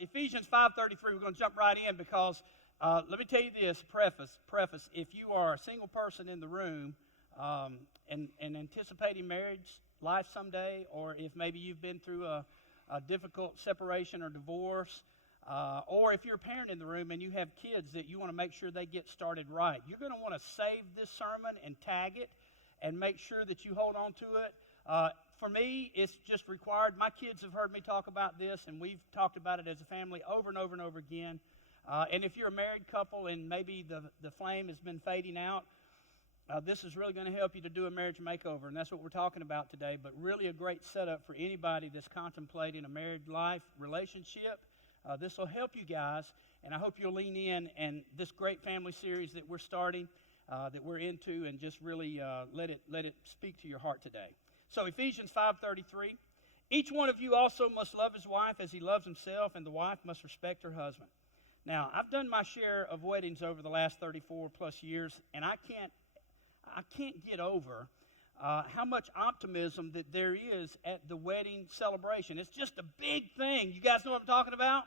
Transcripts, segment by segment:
Ephesians 5:33, we're going to jump right in because let me tell you this, preface. If you are a single person in the room and anticipating marriage life someday, or if maybe you've been through a difficult separation or divorce, or if you're a parent in the room and you have kids that you want to make sure they get started right, you're going to want to save this sermon and tag it and make sure that you hold on to it. For me, it's just required. My kids have heard me talk about this, and we've talked about it as a family over and over and over again. And if you're a married couple and maybe the flame has been fading out, this is really going to help you to do a marriage makeover, and that's what we're talking about today, but really a great setup for anybody that's contemplating a married life relationship. This will help you guys, and I hope you'll lean in and this great family series that we're starting, that we're into, and just really let it speak to your heart today. So Ephesians 5:33, each one of you also must love his wife as he loves himself, and the wife must respect her husband. Now, I've done my share of weddings over the last 34 plus years, and I can't get over how much optimism that there is at the wedding celebration. It's just a big thing. You guys know what I'm talking about?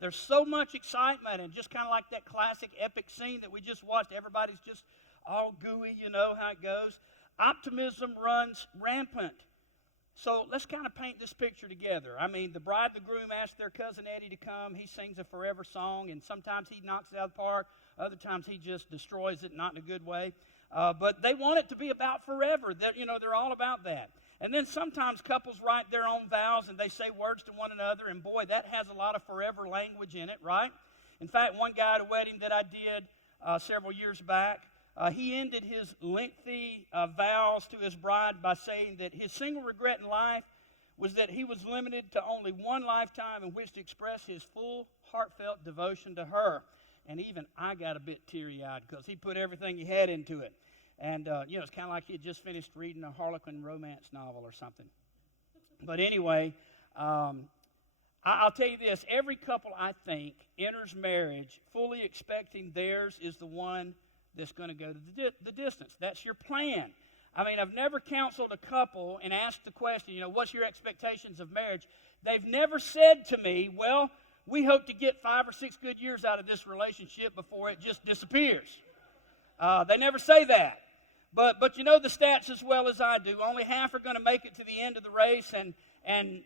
There's so much excitement, and just kind of like that classic epic scene that we just watched. Everybody's just all gooey, you know how it goes. Optimism runs rampant. So let's kind of paint this picture together. I mean, the bride and the groom ask their cousin Eddie to come. He sings a forever song, and sometimes he knocks it out of the park. Other times he just destroys it, not in a good way. But they want it to be about forever. They're all about that. And then sometimes couples write their own vows, and they say words to one another, and boy, that has a lot of forever language in it, right? In fact, one guy at a wedding that I did several years back, he ended his lengthy vows to his bride by saying that his single regret in life was that he was limited to only one lifetime in which to express his full, heartfelt devotion to her. And even I got a bit teary-eyed because he put everything he had into it. And, it's kind of like he had just finished reading a Harlequin romance novel or something. But anyway, I'll tell you this. Every couple, I think, enters marriage fully expecting theirs is the one that's going to go to the distance. That's your plan. I mean, I've never counseled a couple and asked the question, what's your expectations of marriage? They've never said to me, well, we hope to get 5 or 6 good years out of this relationship before it just disappears. They never say that. But you know the stats as well as I do. Only half are going to make it to the end of the race. And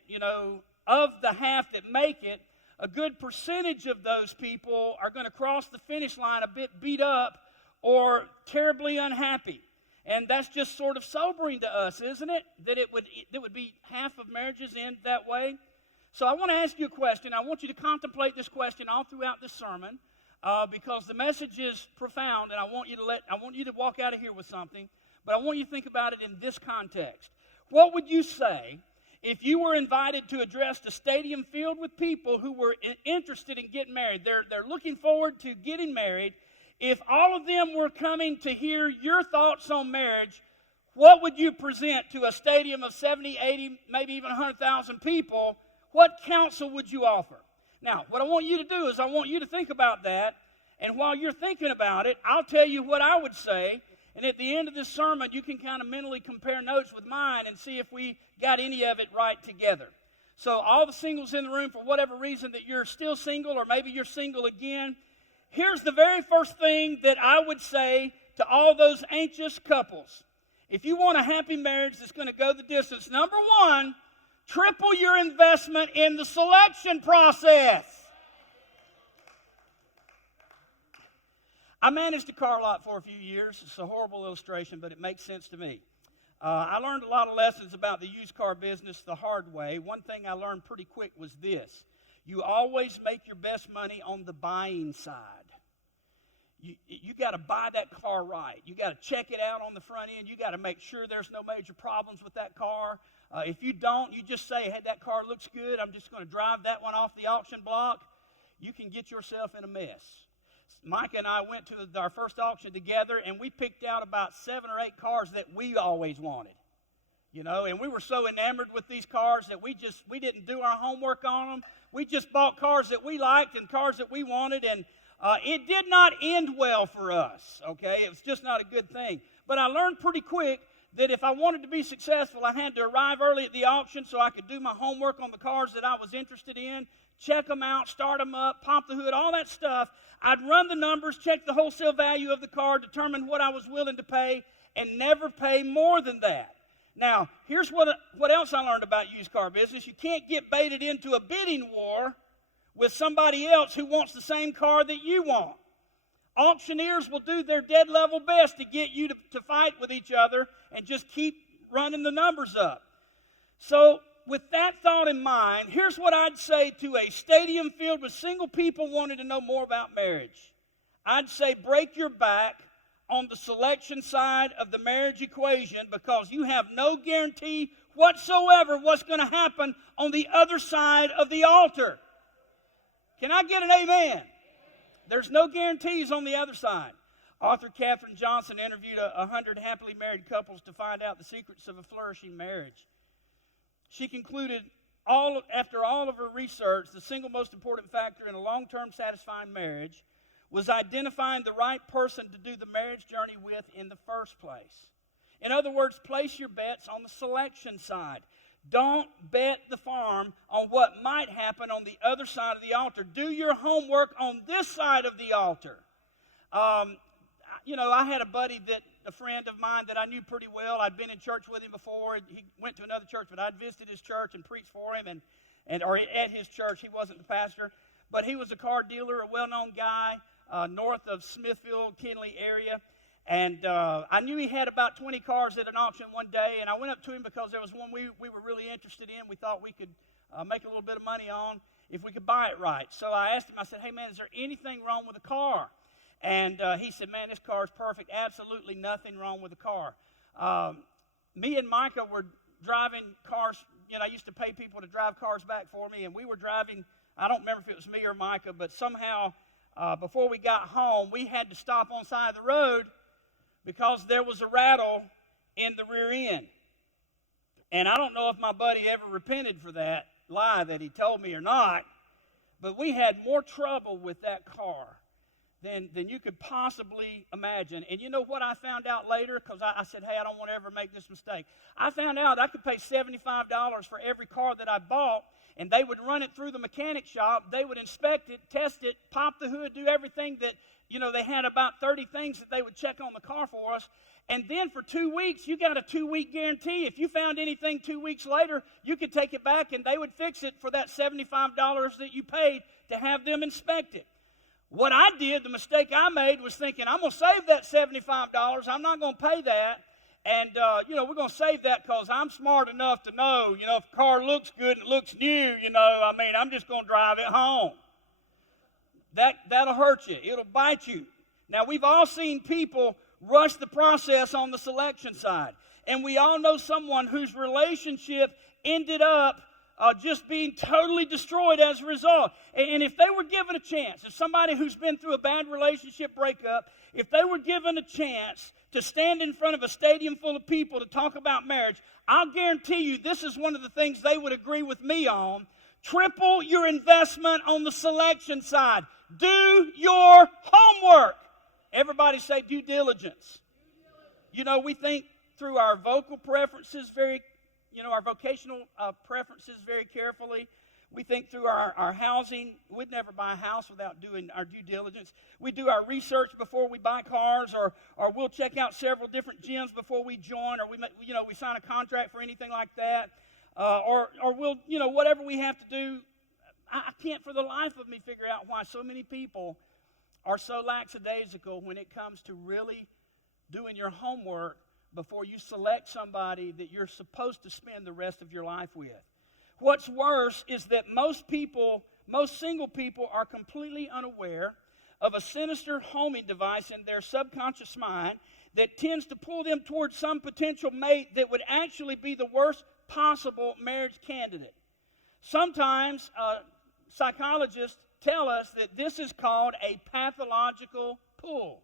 of the half that make it, a good percentage of those people are going to cross the finish line a bit beat up or terribly unhappy. And that's just sort of sobering to us, isn't it? That it would be half of marriages end that way. So I want to ask you a question. I want you to contemplate this question all throughout this sermon because the message is profound, and I want you to walk out of here with something. But I want you to think about it in this context. What would you say if you were invited to address a stadium filled with people who were interested in getting married? They're looking forward to getting married. If all of them were coming to hear your thoughts on marriage, what would you present to a stadium of 70, 80, maybe even 100,000 people? What counsel would you offer? Now, what I want you to do is I want you to think about that, and while you're thinking about it, I'll tell you what I would say, and at the end of this sermon, you can kind of mentally compare notes with mine and see if we got any of it right together. So all the singles in the room, for whatever reason that you're still single or maybe you're single again, here's the very first thing that I would say to all those anxious couples. If you want a happy marriage that's going to go the distance, number one, triple your investment in the selection process. I managed a car lot for a few years. It's a horrible illustration, but it makes sense to me. I learned a lot of lessons about the used car business the hard way. One thing I learned pretty quick was this. You always make your best money on the buying side. You got to buy that car right. You got to check it out on the front end. You got to make sure there's no major problems with that car. If you don't, you just say, hey, that car looks good. I'm just going to drive that one off the auction block. You can get yourself in a mess. Micah and I went to our first auction together, and we picked out about 7 or 8 cars that we always wanted. And we were so enamored with these cars that we didn't do our homework on them. We just bought cars that we liked and cars that we wanted, and it did not end well for us, okay? It was just not a good thing. But I learned pretty quick that if I wanted to be successful, I had to arrive early at the auction so I could do my homework on the cars that I was interested in, check them out, start them up, pop the hood, all that stuff. I'd run the numbers, check the wholesale value of the car, determine what I was willing to pay, and never pay more than that. Now, here's what else I learned about used car business. You can't get baited into a bidding war with somebody else who wants the same car that you want. Auctioneers will do their dead level best to get you to fight with each other and just keep running the numbers up. So with that thought in mind, here's what I'd say to a stadium filled with single people wanting to know more about marriage. I'd say break your back on the selection side of the marriage equation, because you have no guarantee whatsoever what's going to happen on the other side of the altar. Can I get an amen? There's no guarantees on the other side. Author Katherine Johnson interviewed 100 happily married couples to find out the secrets of a flourishing marriage. She concluded, after all of her research, the single most important factor in a long-term satisfying marriage was identifying the right person to do the marriage journey with in the first place. In other words, place your bets on the selection side. Don't bet the farm on what might happen on the other side of the altar. Do your homework on this side of the altar. I had a friend of mine that I knew pretty well. I'd been in church with him before. He went to another church, but I'd visited his church and preached for him, or at his church. He wasn't the pastor, but he was a car dealer, a well-known guy, north of Smithfield, Kenley area. And I knew he had about 20 cars at an auction one day, and I went up to him because there was one we were really interested in. We thought we could make a little bit of money on if we could buy it right. So I asked him, I said, hey, man, is there anything wrong with the car? And he said, man, this car is perfect. Absolutely nothing wrong with the car. Me and Micah were driving cars. I used to pay people to drive cars back for me, and we were driving. I don't remember if it was me or Micah, but somehow before we got home, we had to stop on the side of the road because there was a rattle in the rear end. And I don't know if my buddy ever repented for that lie that he told me or not, but we had more trouble with that car than you could possibly imagine. And you know what I found out later? Because I said, hey, I don't want to ever make this mistake. I found out I could pay $75 for every car that I bought, and they would run it through the mechanic shop. They would inspect it, test it, pop the hood, do everything that, they had about 30 things that they would check on the car for us. And then for 2 weeks, you got a 2-week guarantee. If you found anything 2 weeks later, you could take it back, and they would fix it for that $75 that you paid to have them inspect it. What I did, the mistake I made, was thinking, I'm going to save that $75. I'm not going to pay that. And, we're going to save that because I'm smart enough to know, if a car looks good and it looks new, I'm just going to drive it home. That'll hurt you. It'll bite you. Now, we've all seen people rush the process on the selection side. And we all know someone whose relationship ended up just being totally destroyed as a result. And if they were given a chance, if somebody who's been through a bad relationship breakup, if they were given a chance to stand in front of a stadium full of people to talk about marriage, I'll guarantee you this is one of the things they would agree with me on. Triple your investment on the selection side. Do your homework. Everybody say due diligence. We think through our vocal preferences our vocational preferences very carefully. We think through our housing. We'd never buy a house without doing our due diligence. We do our research before we buy cars, or we'll check out several different gyms before we join, or we sign a contract for anything like that, or we'll whatever we have to do. I can't for the life of me figure out why so many people are so lackadaisical when it comes to really doing your homework before you select somebody that you're supposed to spend the rest of your life with. What's worse is that most single people are completely unaware of a sinister homing device in their subconscious mind that tends to pull them towards some potential mate that would actually be the worst possible marriage candidate. Sometimes psychologists tell us that this is called a pathological pull.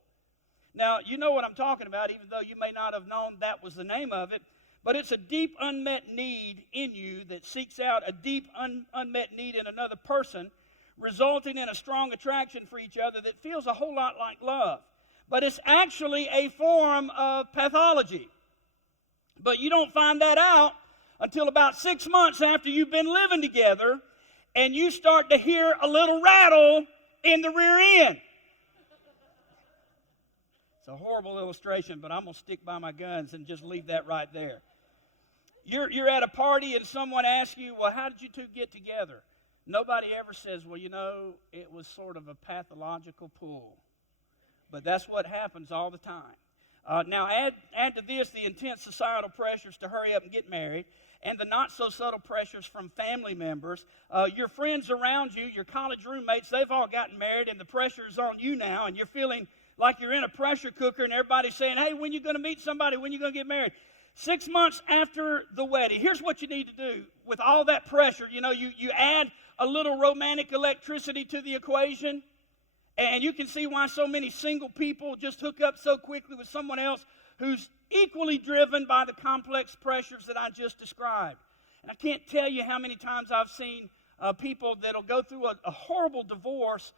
Now, you know what I'm talking about, even though you may not have known that was the name of it. But it's a deep unmet need in you that seeks out a deep unmet need in another person, resulting in a strong attraction for each other that feels a whole lot like love. But it's actually a form of pathology. But you don't find that out until about 6 months after you've been living together. and you start to hear a little rattle in the rear end. It's a horrible illustration, but I'm going to stick by my guns and just leave that right there. You're at a party and someone asks you, well, how did you two get together? Nobody ever says, well, it was sort of a pathological pull. But that's what happens all the time. Now, add to this the intense societal pressures to hurry up and get married, and the not-so-subtle pressures from family members. Your friends around you, your college roommates, they've all gotten married, and the pressure is on you now, and you're feeling like you're in a pressure cooker, and everybody's saying, hey, when are you going to meet somebody? When are you going to get married? 6 months after the wedding, here's what you need to do with all that pressure. You add a little romantic electricity to the equation, and you can see why so many single people just hook up so quickly with someone else who's equally driven by the complex pressures that I just described. And I can't tell you how many times I've seen people that'll go through a horrible divorce,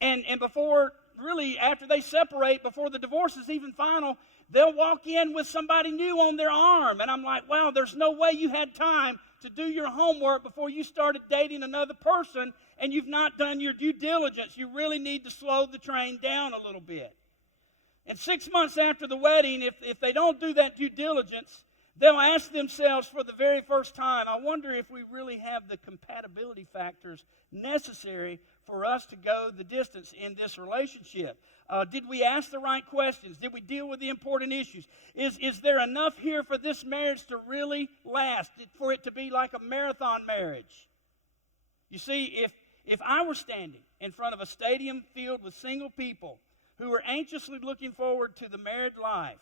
and before, really, after they separate, before the divorce is even final, they'll walk in with somebody new on their arm. And I'm like, wow, there's no way you had time to do your homework before you started dating another person, and you've not done your due diligence. You really need to slow the train down a little bit. And 6 months after the wedding, if they don't do that due diligence, they'll ask themselves for the very first time, I wonder if we really have the compatibility factors necessary for us to go the distance in this relationship. Did we ask the right questions? Did we deal with the important issues? Is there enough here for this marriage to really last, for it to be like a marathon marriage? You see, if I were standing in front of a stadium filled with single people who were anxiously looking forward to the married life,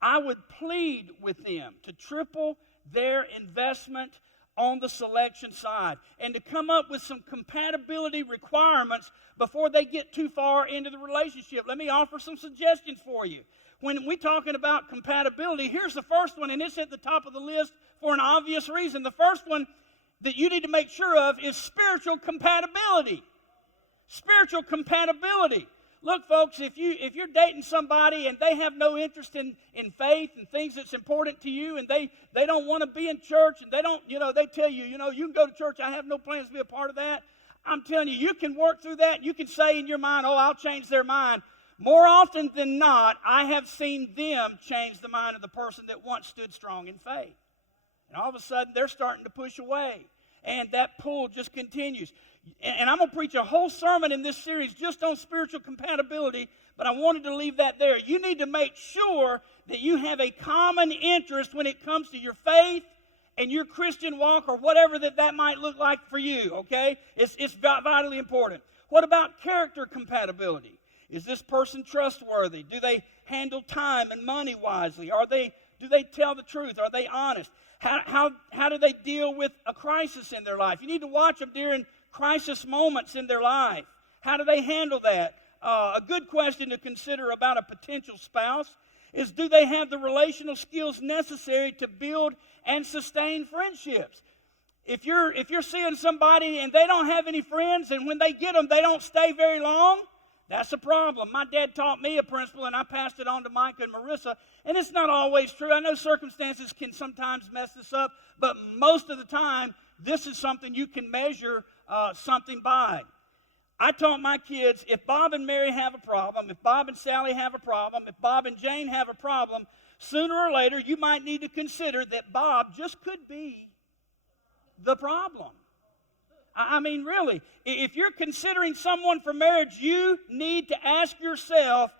I would plead with them to triple their investment on the selection side and to come up with some compatibility requirements before they get too far into the relationship. Let me offer some suggestions for you. When we're talking about compatibility, here's the first one, and it's at the top of the list for an obvious reason. The first one that you need to make sure of is spiritual compatibility. Spiritual compatibility. Look, folks, if you're dating somebody and they have no interest in faith and things that's important to you, and they don't want to be in church, and they don't, they tell you, you can go to church, I have no plans to be a part of that. I'm telling you, you can work through that. You can say in your mind, oh, I'll change their mind. More often than not, I have seen them change the mind of the person that once stood strong in faith. And all of a sudden, they're starting to push away. And that pull just continues. And I'm going to preach a whole sermon in this series just on spiritual compatibility, but I wanted to leave that there. You need to make sure that you have a common interest when it comes to your faith and your Christian walk, or whatever that might look like for you, okay? It's vitally important. What about character compatibility? Is this person trustworthy? Do they handle time and money wisely? Do they tell the truth? Are they honest? How do they deal with a crisis in their life? You need to watch them during crisis moments in their life. How do they handle that? A good question to consider about a potential spouse is, do they have the relational skills necessary to build and sustain friendships? If you're seeing somebody and they don't have any friends, and when they get them, they don't stay very long, that's a problem. My dad taught me a principle, and I passed it on to Micah and Marissa, and it's not always true. I know circumstances can sometimes mess this up, but most of the time, this is something you can measure something by. I taught my kids, if Bob and Mary have a problem, if Bob and Sally have a problem, if Bob and Jane have a problem, sooner or later you might need to consider that Bob just could be the problem. I mean, really, if you're considering someone for marriage, you need to ask yourself,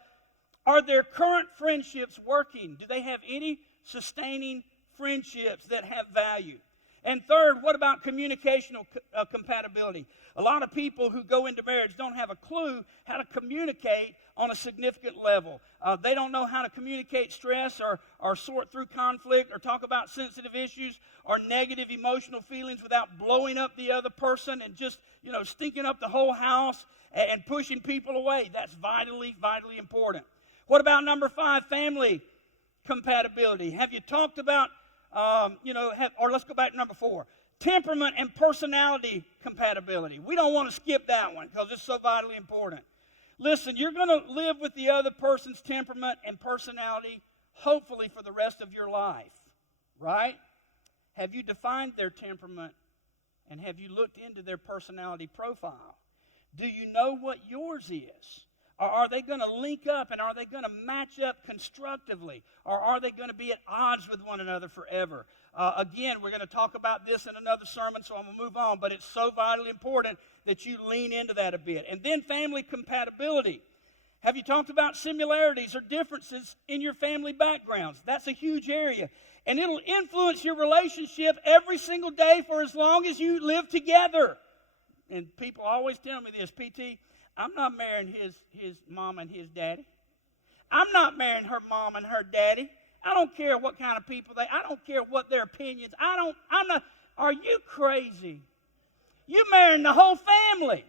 are their current friendships working? Do they have any sustaining friendships that have value? And third, what about communicational compatibility? A lot of people who go into marriage don't have a clue how to communicate on a significant level. They don't know how to communicate stress or sort through conflict or talk about sensitive issues or negative emotional feelings without blowing up the other person and just, stinking up the whole house and pushing people away. That's vitally, vitally important. What about number 5, family compatibility? Have you talked about or let's go back to number 4, temperament and personality compatibility. We don't want to skip that one because it's so vitally important. Listen, you're going to live with the other person's temperament and personality, hopefully for the rest of your life, right? Have you defined their temperament And have you looked into their personality profile? Do you know what yours is? Or are they going to link up, and are they going to match up constructively? Or are they going to be at odds with one another forever? Again, we're going to talk about this in another sermon, so I'm going to move on. But it's so vitally important that you lean into that a bit. And then family compatibility. Have you talked about similarities or differences in your family backgrounds? That's a huge area. And it'll influence your relationship every single day for as long as you live together. And people always tell me this, PT, I'm not marrying his mom and his daddy. I'm not marrying her mom and her daddy. I don't care what kind of people I don't care what their opinions. I'm not, are you crazy? You're marrying the whole family.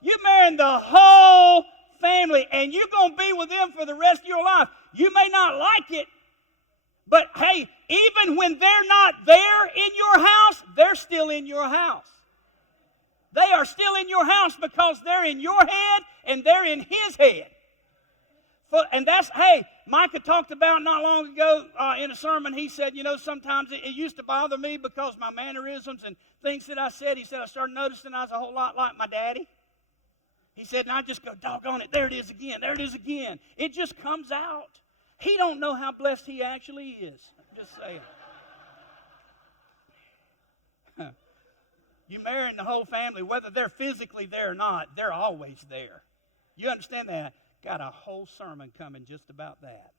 You're marrying the whole family, and you're going to be with them for the rest of your life. You may not like it, but hey, even when they're not there in your house, they're still in your house. They are still in your house because they're in your head and they're in his head. And that's, hey, Micah talked about not long ago in a sermon. He said, sometimes it used to bother me because my mannerisms and things that I said. He said, I started noticing I was a whole lot like my daddy. He said, and I just go, doggone it, there it is again, there it is again. It just comes out. He don't know how blessed he actually is. I'm just saying. You're marrying the whole family, whether they're physically there or not, they're always there. You understand that? Got a whole sermon coming just about that.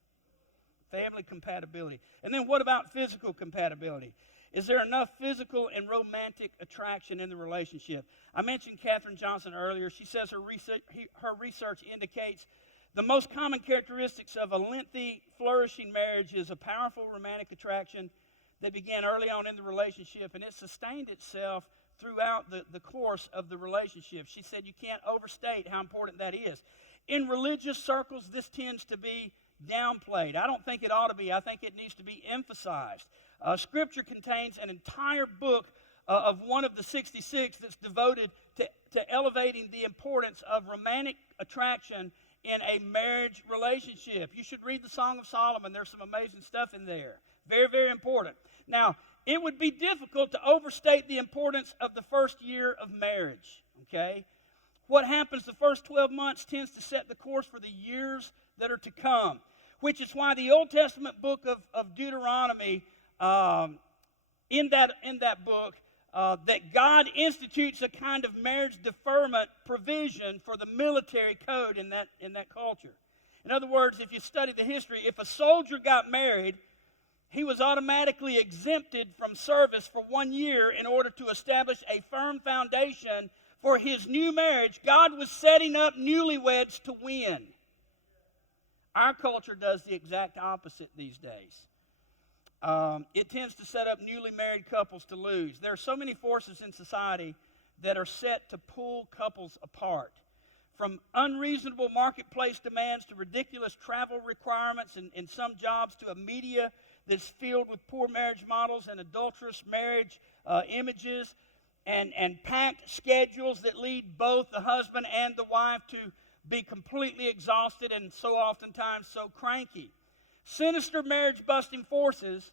Family compatibility. And then what about physical compatibility? Is there enough physical and romantic attraction in the relationship? I mentioned Katherine Johnson earlier. She says her research indicates the most common characteristics of a lengthy, flourishing marriage is a powerful romantic attraction that began early on in the relationship, and it sustained itself throughout the course of the relationship. She said you can't overstate how important that is. In religious circles, this tends to be downplayed. I don't think it ought to be. I think it needs to be emphasized. Scripture contains an entire book of one of the 66 that's devoted to elevating the importance of romantic attraction in a marriage relationship. You should read the Song of Solomon. There's some amazing stuff in there. Very, very important. Now, it would be difficult to overstate the importance of the first year of marriage, okay? What happens the first 12 months tends to set the course for the years that are to come, which is why the Old Testament book of Deuteronomy, in that book, that God institutes a kind of marriage deferment provision for the military code in that culture. In other words, if you study the history, if a soldier got married, he was automatically exempted from service for 1 year in order to establish a firm foundation for his new marriage. God was setting up newlyweds to win. Our culture does the exact opposite these days. It tends to set up newly married couples to lose. There are so many forces in society that are set to pull couples apart. From unreasonable marketplace demands to ridiculous travel requirements in some jobs to a media that's filled with poor marriage models and adulterous marriage images and packed schedules that lead both the husband and the wife to be completely exhausted and so oftentimes so cranky. Sinister marriage-busting forces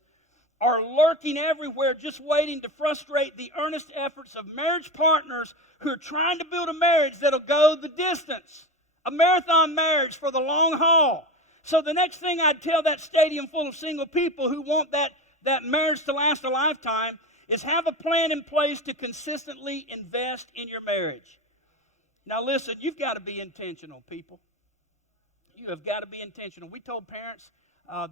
are lurking everywhere just waiting to frustrate the earnest efforts of marriage partners who are trying to build a marriage that'll go the distance, a marathon marriage for the long haul. So the next thing I'd tell that stadium full of single people who want that marriage to last a lifetime is have a plan in place to consistently invest in your marriage. Now listen, you've got to be intentional, people. You have got to be intentional. We told parents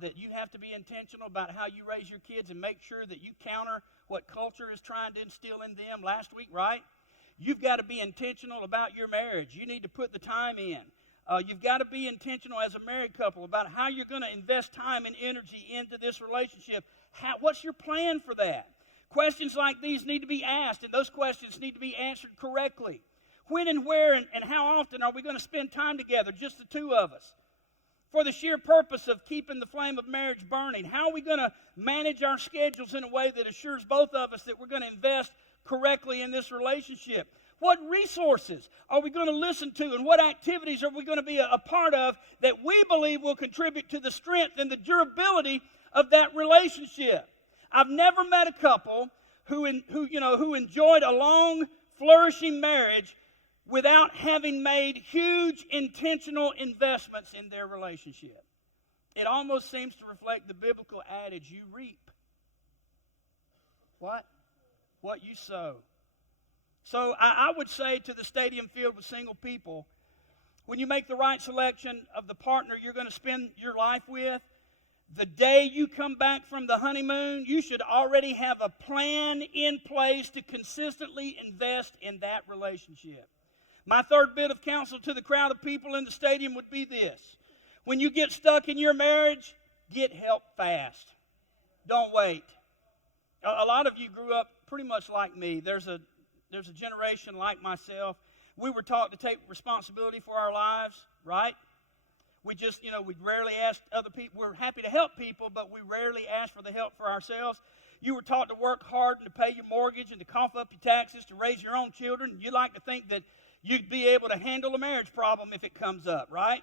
that you have to be intentional about how you raise your kids and make sure that you counter what culture is trying to instill in them last week, right? You've got to be intentional about your marriage. You need to put the time in. You've got to be intentional as a married couple about how you're going to invest time and energy into this relationship. What's your plan for that? Questions like these need to be asked, and those questions need to be answered correctly. When and where and how often are we going to spend time together, just the two of us, for the sheer purpose of keeping the flame of marriage burning? How are we going to manage our schedules in a way that assures both of us that we're going to invest correctly in this relationship? What resources are we going to listen to, and what activities are we going to be a part of that we believe will contribute to the strength and the durability of that relationship? I've never met a couple who enjoyed a long, flourishing marriage without having made huge intentional investments in their relationship. It almost seems to reflect the biblical adage, you reap what you sow. So I would say to the stadium filled with single people, when you make the right selection of the partner you're going to spend your life with, the day you come back from the honeymoon, you should already have a plan in place to consistently invest in that relationship. My third bit of counsel to the crowd of people in the stadium would be this. When you get stuck in your marriage, get help fast. Don't wait. A lot of you grew up pretty much like me. There's a generation like myself. We were taught to take responsibility for our lives, right? We just, we rarely asked other people. We're happy to help people, but we rarely ask for the help for ourselves. You were taught to work hard and to pay your mortgage and to cough up your taxes, to raise your own children. You like to think that you'd be able to handle a marriage problem if it comes up, right?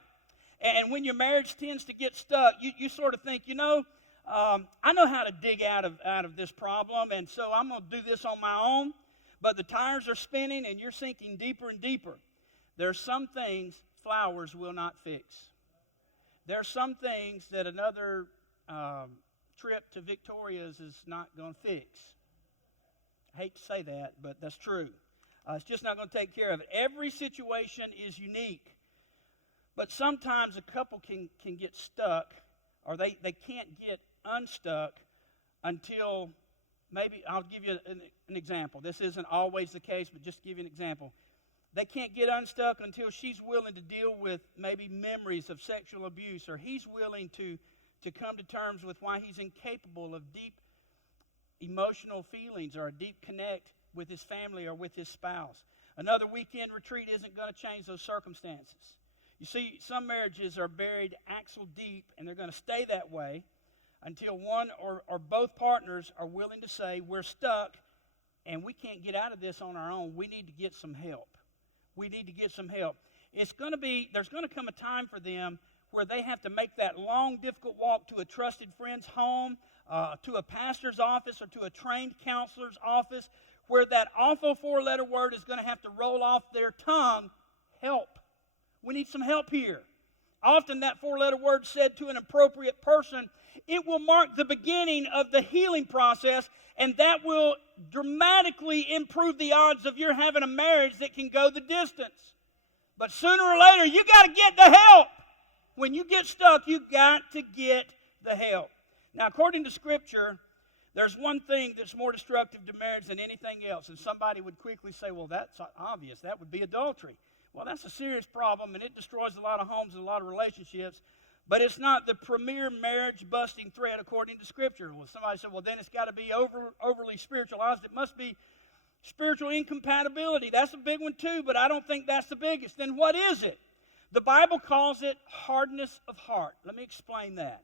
And when your marriage tends to get stuck, you sort of think, I know how to dig out of this problem, and so I'm going to do this on my own. But the tires are spinning, and you're sinking deeper and deeper. There are some things flowers will not fix. There are some things that another trip to Victoria's is not going to fix. I hate to say that, but that's true. It's just not going to take care of it. Every situation is unique. But sometimes a couple can get stuck, or they can't get unstuck until, maybe I'll give you an example. This isn't always the case, but just to give you an example. They can't get unstuck until she's willing to deal with maybe memories of sexual abuse, or he's willing to come to terms with why he's incapable of deep emotional feelings or a deep connect with his family or with his spouse. Another weekend retreat isn't going to change those circumstances. You see, some marriages are buried axle deep, and they're going to stay that way until one or both partners are willing to say, we're stuck, and we can't get out of this on our own. We need to get some help. We need to get some help. There's going to come a time for them where they have to make that long, difficult walk to a trusted friend's home, to a pastor's office, or to a trained counselor's office, where that awful four-letter word is going to have to roll off their tongue, help. We need some help here. Often that four-letter word said to an appropriate person, it will mark the beginning of the healing process, and that will dramatically improve the odds of your having a marriage that can go the distance. But sooner or later, you got to get the help. When you get stuck, you got to get the help. Now, according to Scripture, there's one thing that's more destructive to marriage than anything else. And somebody would quickly say, well, that's obvious. That would be adultery. Well, that's a serious problem, and it destroys a lot of homes and a lot of relationships. But it's not the premier marriage-busting threat according to Scripture. Well, somebody said, well, then it's got to be overly spiritualized. It must be spiritual incompatibility. That's a big one too, but I don't think that's the biggest. Then what is it? The Bible calls it hardness of heart. Let me explain that.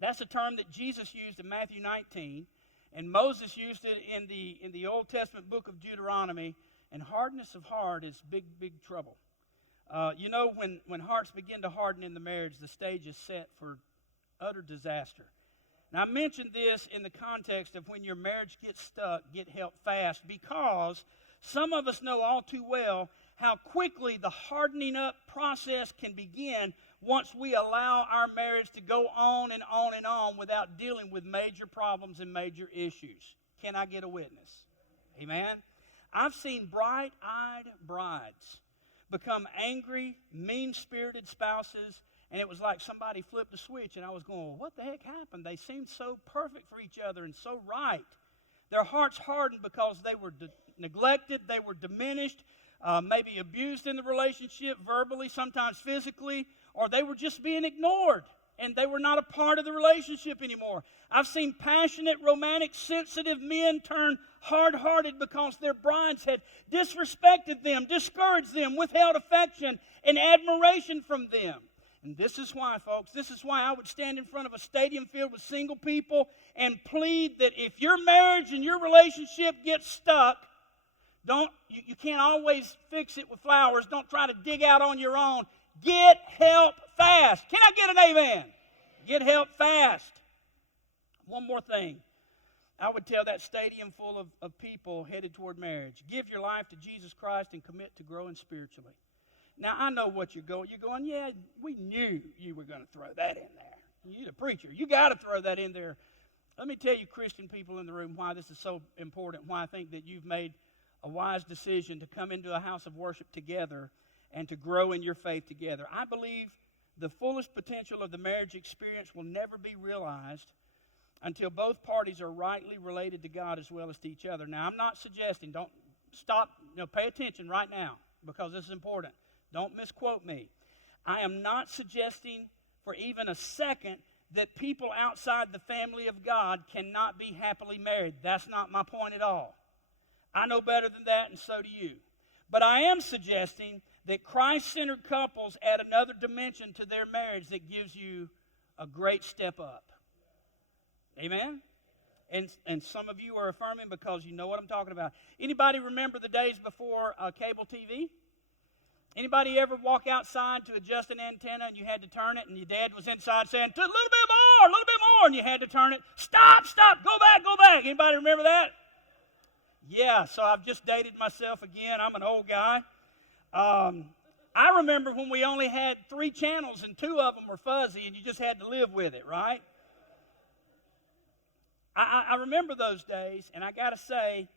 That's a term that Jesus used in Matthew 19, and Moses used it in the Old Testament book of Deuteronomy. And hardness of heart is big, big trouble. When hearts begin to harden in the marriage, the stage is set for utter disaster. Now, I mentioned this in the context of when your marriage gets stuck, get help fast, because some of us know all too well how quickly the hardening up process can begin once we allow our marriage to go on and on and on without dealing with major problems and major issues. Can I get a witness? Amen? I've seen bright-eyed brides become angry, mean-spirited spouses, and it was like somebody flipped a switch, and I was going, well, what the heck happened? They seemed so perfect for each other and so right. Their hearts hardened because they were neglected, they were diminished, maybe abused in the relationship verbally, sometimes physically, or they were just being ignored, and they were not a part of the relationship anymore. I've seen passionate, romantic, sensitive men turn hard-hearted because their brides had disrespected them, discouraged them, withheld affection and admiration from them. And this is why, folks, this is why I would stand in front of a stadium filled with single people and plead that if your marriage and your relationship gets stuck, you can't always fix it with flowers. Don't try to dig out on your own. Get help fast. Can I get an amen? Get help fast. One more thing. I would tell that stadium full of people headed toward marriage, give your life to Jesus Christ and commit to growing spiritually. Now, I know what you're going. You're going, yeah, we knew you were going to throw that in there. You're the preacher. You got to throw that in there. Let me tell you, Christian people in the room, why this is so important, why I think that you've made a wise decision to come into a house of worship together and to grow in your faith together. I believe the fullest potential of the marriage experience will never be realized until both parties are rightly related to God as well as to each other. Now, I'm not suggesting, don't stop, pay attention right now because this is important. Don't misquote me. I am not suggesting for even a second that people outside the family of God cannot be happily married. That's not my point at all. I know better than that, and so do you. But I am suggesting that Christ-centered couples add another dimension to their marriage that gives you a great step up. Amen? And some of you are affirming because you know what I'm talking about. Anybody remember the days before cable TV? Anybody ever walk outside to adjust an antenna and you had to turn it and your dad was inside saying, a little bit more, and you had to turn it. Stop, go back. Anybody remember that? Yeah, so I've just dated myself again. I'm an old guy. I remember when we only had 3 channels and 2 of them were fuzzy and you just had to live with it, right? I remember those days, and I got to say,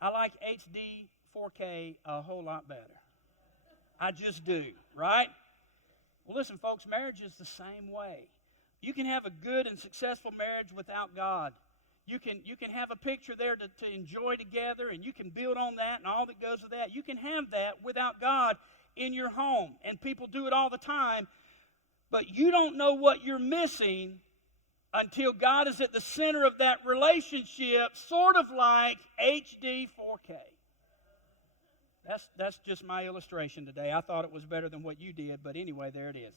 I like HD 4K a whole lot better. I just do, right? Well, listen, folks, marriage is the same way. You can have a good and successful marriage without God. You can have a picture there to enjoy together, and you can build on that and all that goes with that. You can have that without God in your home, and people do it all the time, but you don't know what you're missing until God is at the center of that relationship, sort of like HD 4K. That's just my illustration today. I thought it was better than what you did, but anyway, there it is.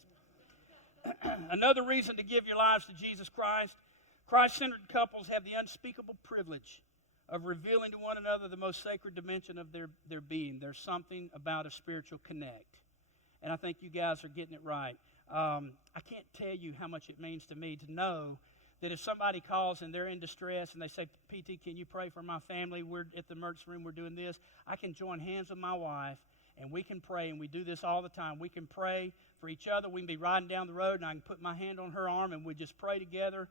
Another reason to give your lives to Jesus Christ, Christ-centered couples have the unspeakable privilege of revealing to one another the most sacred dimension of their being. There's something about a spiritual connect. And I think you guys are getting it right. I can't tell you how much it means to me to know that if somebody calls and they're in distress and they say, PT, can you pray for my family? We're at the emergency room, we're doing this. I can join hands with my wife and we can pray, and we do this all the time. We can pray for each other. We can be riding down the road and I can put my hand on her arm and we just pray together.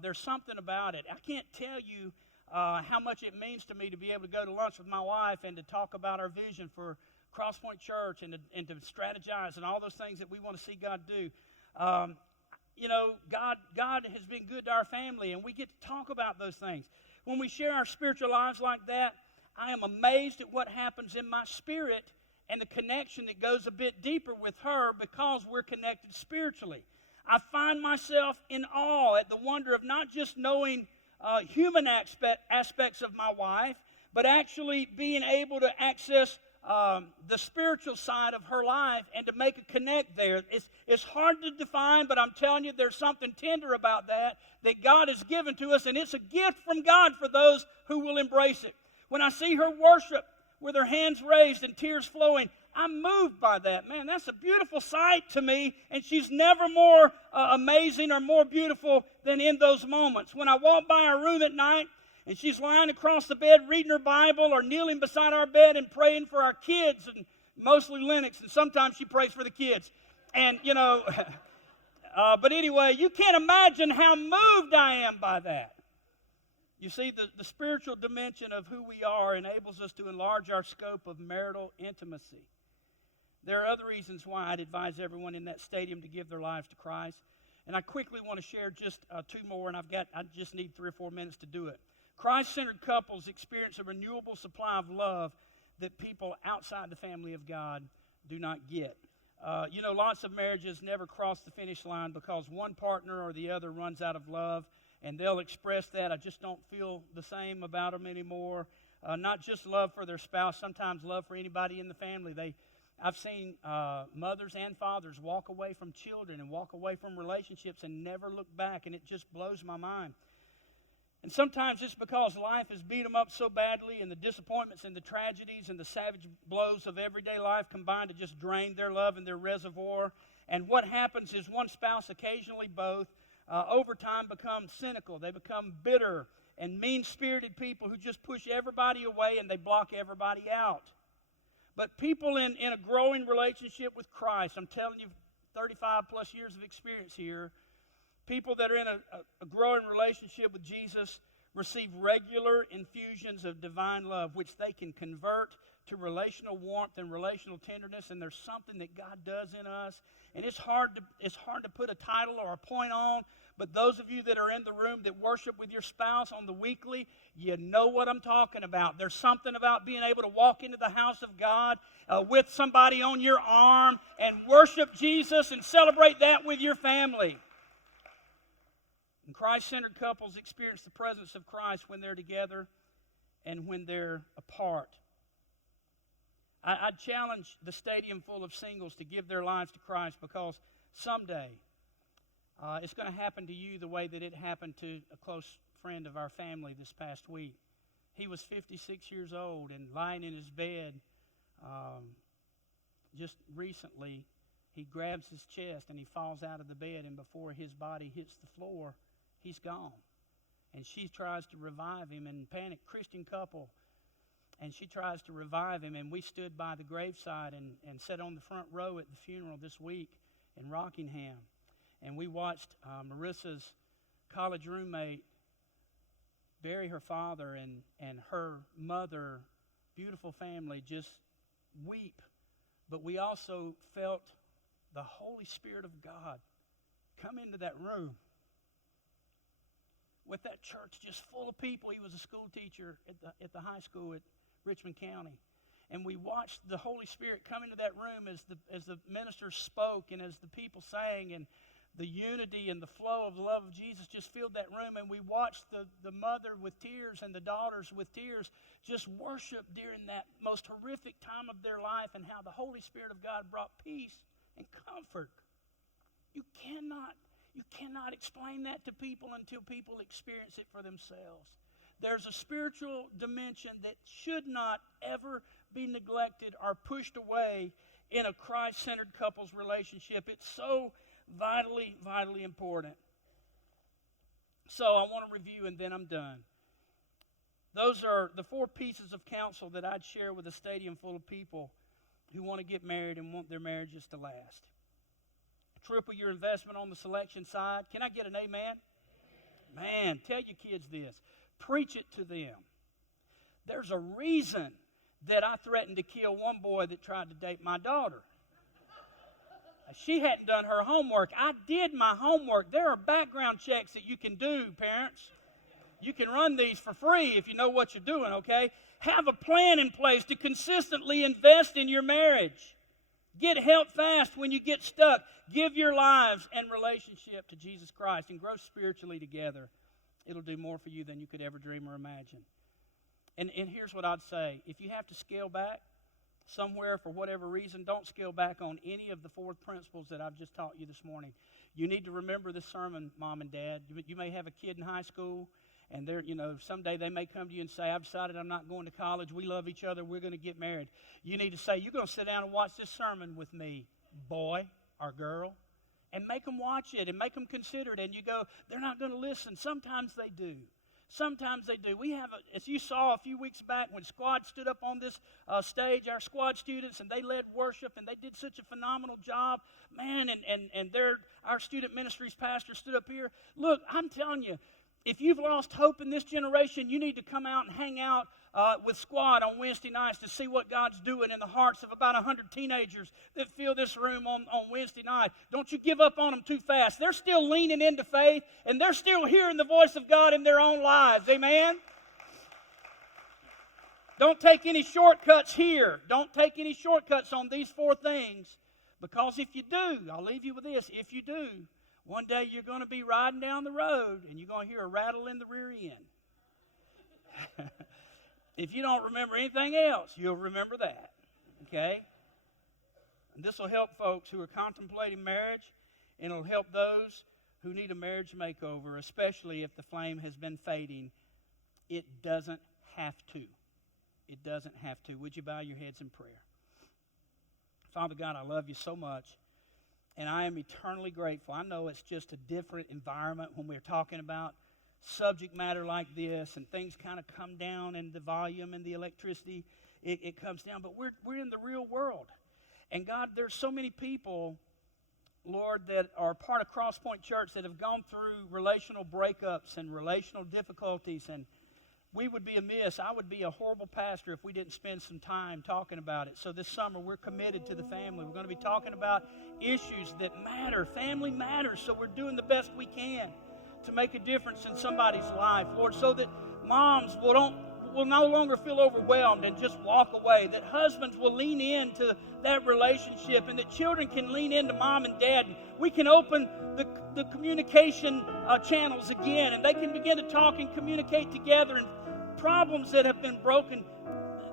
There's something about it. I can't tell you how much it means to me to be able to go to lunch with my wife and to talk about our vision for Crosspoint Church and to strategize and all those things that we want to see God do. God has been good to our family, and we get to talk about those things. When we share our spiritual lives like that, I am amazed at what happens in my spirit and the connection that goes a bit deeper with her because we're connected spiritually. I find myself in awe at the wonder of not just knowing human aspects of my wife, but actually being able to access the spiritual side of her life and to make a connect there. It's hard to define, but I'm telling you there's something tender about that God has given to us, and it's a gift from God for those who will embrace it. When I see her worship with her hands raised and tears flowing, I'm moved by that. Man, that's a beautiful sight to me, and she's never more amazing or more beautiful than in those moments. When I walk by our room at night, and she's lying across the bed reading her Bible or kneeling beside our bed and praying for our kids, and mostly Lennox, and sometimes she prays for the kids. And, but anyway, you can't imagine how moved I am by that. You see, the spiritual dimension of who we are enables us to enlarge our scope of marital intimacy. There are other reasons why I'd advise everyone in that stadium to give their lives to Christ. And I quickly want to share just 2 more, and I just need 3 or 4 minutes to do it. Christ-centered couples experience a renewable supply of love that people outside the family of God do not get. Lots of marriages never cross the finish line because one partner or the other runs out of love, and they'll express that. I just don't feel the same about them anymore. Not just love for their spouse, sometimes love for anybody in the family. I've seen mothers and fathers walk away from children and walk away from relationships and never look back, and it just blows my mind. And sometimes it's because life has beat them up so badly, and the disappointments and the tragedies and the savage blows of everyday life combine to just drain their love and their reservoir. And what happens is one spouse, occasionally both, over time become cynical. They become bitter and mean-spirited people who just push everybody away and they block everybody out. But people in a growing relationship with Christ, I'm telling you, 35 plus years of experience here, people that are in a growing relationship with Jesus receive regular infusions of divine love, which they can convert to relational warmth and relational tenderness. And there's something that God does in us, and it's hard to put a title or a point on. But those of you that are in the room that worship with your spouse on the weekly, you know what I'm talking about. There's something about being able to walk into the house of God with somebody on your arm and worship Jesus and celebrate that with your family. And Christ-centered couples experience the presence of Christ when they're together and when they're apart. I'd challenge the stadium full of singles to give their lives to Christ, because someday it's going to happen to you the way that it happened to a close friend of our family this past week. He was 56 years old and lying in his bed. Just recently, he grabs his chest and he falls out of the bed, and before his body hits the floor, he's gone. And she tries to revive him, and panic Christian couple. And she tries to revive him, and we stood by the graveside and sat on the front row at the funeral this week in Rockingham. And we watched Marissa's college roommate bury her father, and her mother, beautiful family, just weep. But we also felt the Holy Spirit of God come into that room with that church just full of people. He was a school teacher at the high school at Richmond County. And we watched the Holy Spirit come into that room as the ministers spoke and as the people sang, and the unity and the flow of the love of Jesus just filled that room. And we watched the mother with tears and the daughters with tears just worship during that most horrific time of their life, and how the Holy Spirit of God brought peace and comfort. You cannot explain that to people until people experience it for themselves. There's a spiritual dimension that should not ever be neglected or pushed away in a Christ-centered couple's relationship. It's so vitally, vitally important. So I want to review, and then I'm done. Those are the 4 pieces of counsel that I'd share with a stadium full of people who want to get married and want their marriages to last. Triple your investment on the selection side. Can I get an amen? Man, tell your kids this. Preach it to them. There's a reason that I threatened to kill one boy that tried to date my daughter. She hadn't done her homework. I did my homework. There are background checks that you can do, parents. You can run these for free if you know what you're doing, okay? Have a plan in place to consistently invest in your marriage. Get help fast when you get stuck. Give your lives and relationship to Jesus Christ and grow spiritually together. It'll do more for you than you could ever dream or imagine. And here's what I'd say. If you have to scale back somewhere for whatever reason, don't scale back on any of the 4 principles that I've just taught you this morning. You need to remember this sermon, Mom and Dad. You may have a kid in high school, and someday they may come to you and say, I've decided I'm not going to college. We love each other. We're going to get married. You need to say, you're going to sit down and watch this sermon with me, boy or girl, and make them watch it and make them consider it. And you go, they're not going to listen. Sometimes they do. Sometimes they do. We have, as you saw a few weeks back when Squad stood up on this stage, our Squad students, and they led worship, and they did such a phenomenal job. Man, and our student ministries pastor stood up here. Look, I'm telling you, if you've lost hope in this generation, you need to come out and hang out with Squad on Wednesday nights to see what God's doing in the hearts of about 100 teenagers that fill this room on Wednesday night. Don't you give up on them too fast. They're still leaning into faith, and they're still hearing the voice of God in their own lives. Amen? Don't take any shortcuts here. Don't take any shortcuts on these 4 things, because if you do, I'll leave you with this, if you do, one day you're going to be riding down the road and you're going to hear a rattle in the rear end. If you don't remember anything else, you'll remember that. Okay? And this will help folks who are contemplating marriage, and it'll help those who need a marriage makeover, especially if the flame has been fading. It doesn't have to. It doesn't have to. Would you bow your heads in prayer? Father God, I love you so much. And I am eternally grateful. I know it's just a different environment when we're talking about subject matter like this, and things kind of come down, and the volume and the electricity, it comes down. But we're in the real world. And God, there's so many people, Lord, that are part of Crosspoint Church that have gone through relational breakups and relational difficulties, and we would be amiss. I would be a horrible pastor if we didn't spend some time talking about it. So this summer, we're committed to the family. We're going to be talking about issues that matter. Family matters, so we're doing the best we can to make a difference in somebody's life, Lord, so that moms will no longer feel overwhelmed and just walk away, that husbands will lean into that relationship, and that children can lean into mom and dad, and we can open the communication channels again, and they can begin to talk and communicate together, and problems that have been broken,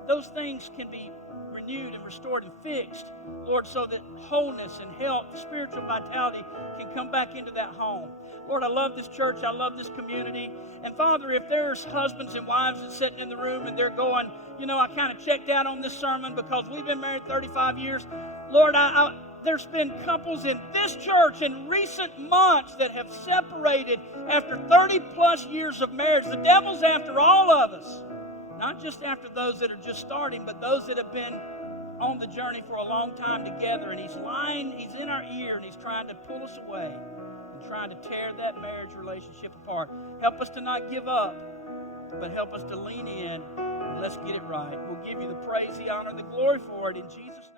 those things can be renewed and restored and fixed, Lord, so that wholeness and health, spiritual vitality can come back into that home. Lord, I love this church. I love this community. And Father, if there's husbands and wives that's sitting in the room and they're going, I kind of checked out on this sermon because we've been married 35 years. Lord, there's been couples in this church in recent months that have separated after 30-plus years of marriage. The devil's after all of us. Not just after those that are just starting, but those that have been on the journey for a long time together. And he's in our ear, and he's trying to pull us away and trying to tear that marriage relationship apart. Help us to not give up, but help us to lean in, and let's get it right. We'll give you the praise, the honor, the glory for it in Jesus' name.